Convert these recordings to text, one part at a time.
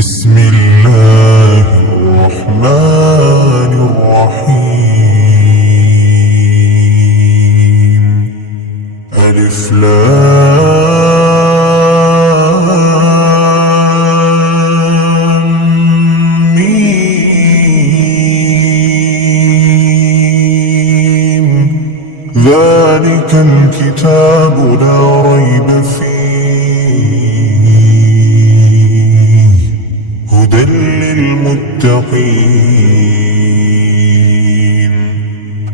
بسم الله الرحمن الرحيم. ألف لام ميم. ذلك الكتاب لا ريب فيه، هدى للمتقين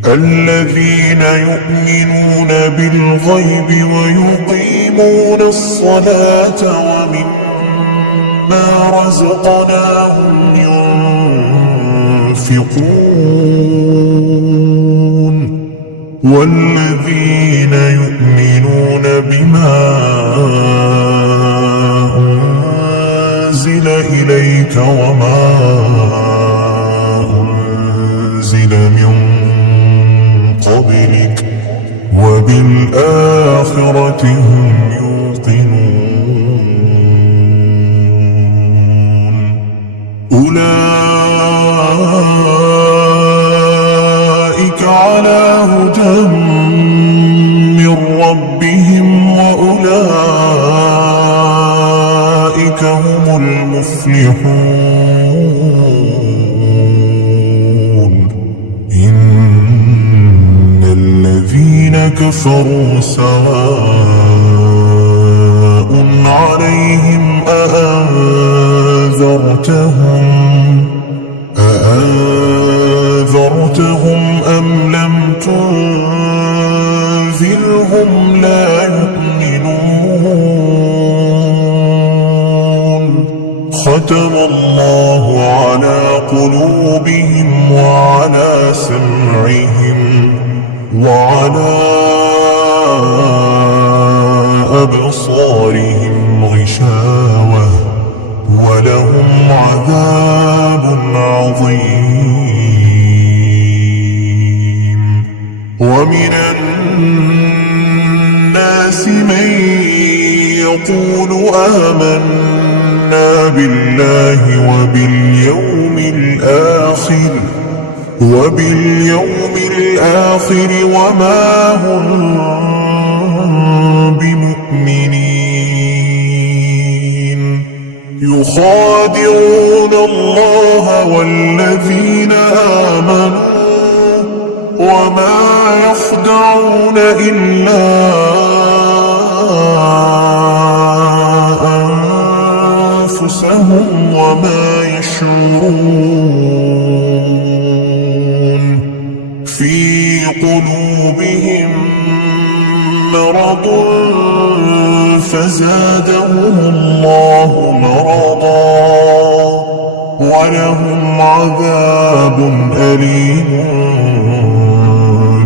الذين يؤمنون بالغيب ويقيمون الصلاة ومما رزقناهم ينفقون والذين يؤمنون بما أنزل إليك وما أنزل من قبلك وبالآخرة هم يوقنون. أولئك على هدى من ربهم وأولئك هم المفلحون. إن الذين كفروا سواء عليهم أأنذرتهم أم لم تنذرهم لا يؤمنون. ختم الله على قلوبهم وعلى سمعهم وعلى أبصارهم غشاوة ولهم عذاب عظيم. ومن الناس من يقول آمنا بالله وباليوم الآخر وما هم بمؤمنين. يخادعون الله والذين آمنوا وما يخدعون إلا أنفسهم وما يشعرون. في قلوبهم مرض فزادهم الله مرضا ولهم عذاب أليم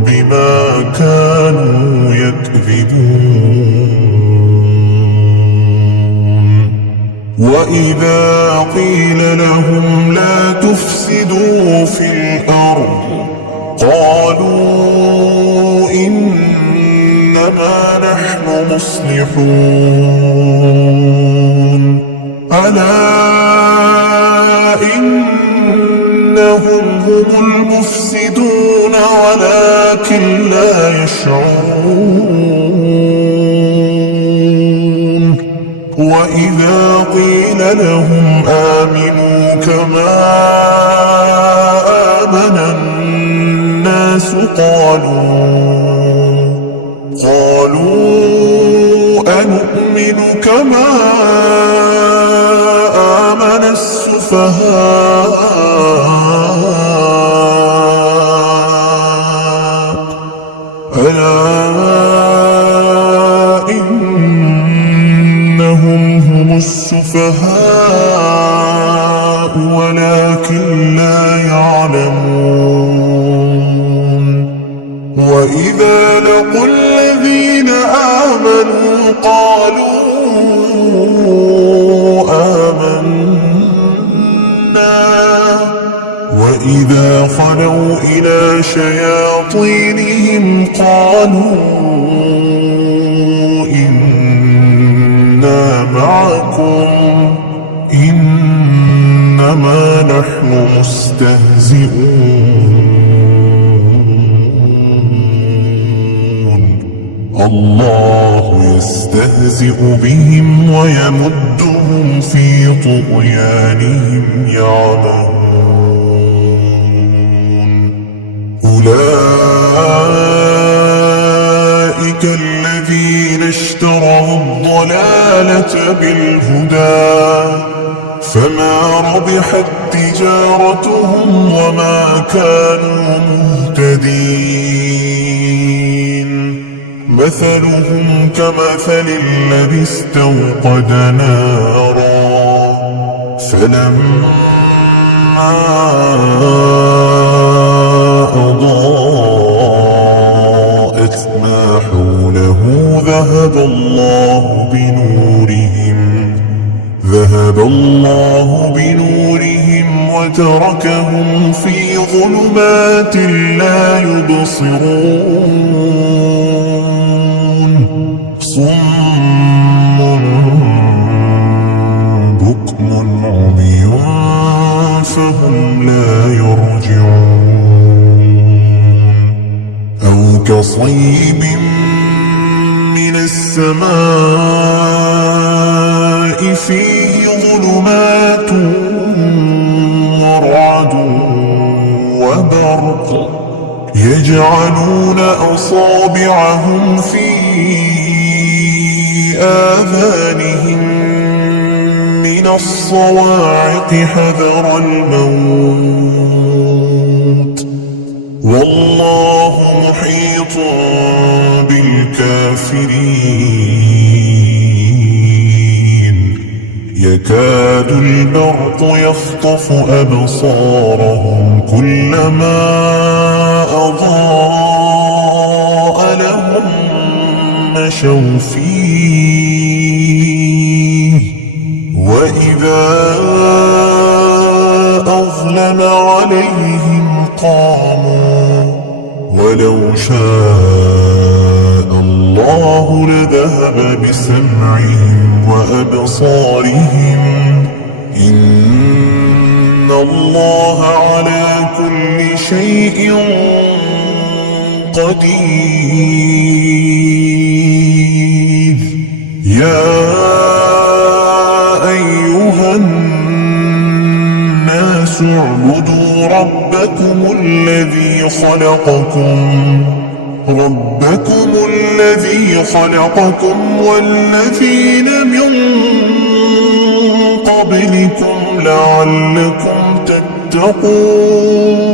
بما كانوا يكذبون. وإذا قيل لهم لا تفسدوا في الأرض قالوا إنما نحن مصلحون. ألا إنهم هم المفسدون ولكن لا يشعرون. وإذا قيل لهم آمنوا كما آمن الناس قالوا أنؤمن كما آمن السفهاء ألا إنهم هم السفهاء ولكن لا يعلمون. وإذا لقوا الذين آمنوا قالوا آمنا وإذا خلوا إلى شياطينهم قالوا إنا معكم إنا إنما نحن مستهزئون الله يستهزئ بهم ويمدهم في طغيانهم يعمهون أولئك الذين اشتروا الضلالة بالهدى فما ربحت تجارتهم وما كانوا مهتدين مثلهم كمثل الذي استوقد نارا فلما أضاءت ما حوله ذهب الله بنورهم وتركهم في ظلمات لا يبصرون صم بكم عمي فهم لا يرجعون أو كصيب من السماء فيه ظلمات ورعد وبرق يجعلون أصابعهم في آذانهم من الصواعق حذر الموت والله محيط بالكافرين يكاد البرق يخطف أبصارهم كلما أضاء لهم مشوا فيه وإذا أظلم عليهم قاموا ولو شاء الله لذهب بسمعهم وأبصارهم إن الله على كل شيء قدير يا أيها الناس اعبدوا ربكم الذي خلقكم والذين من قبلكم لعلكم تتقون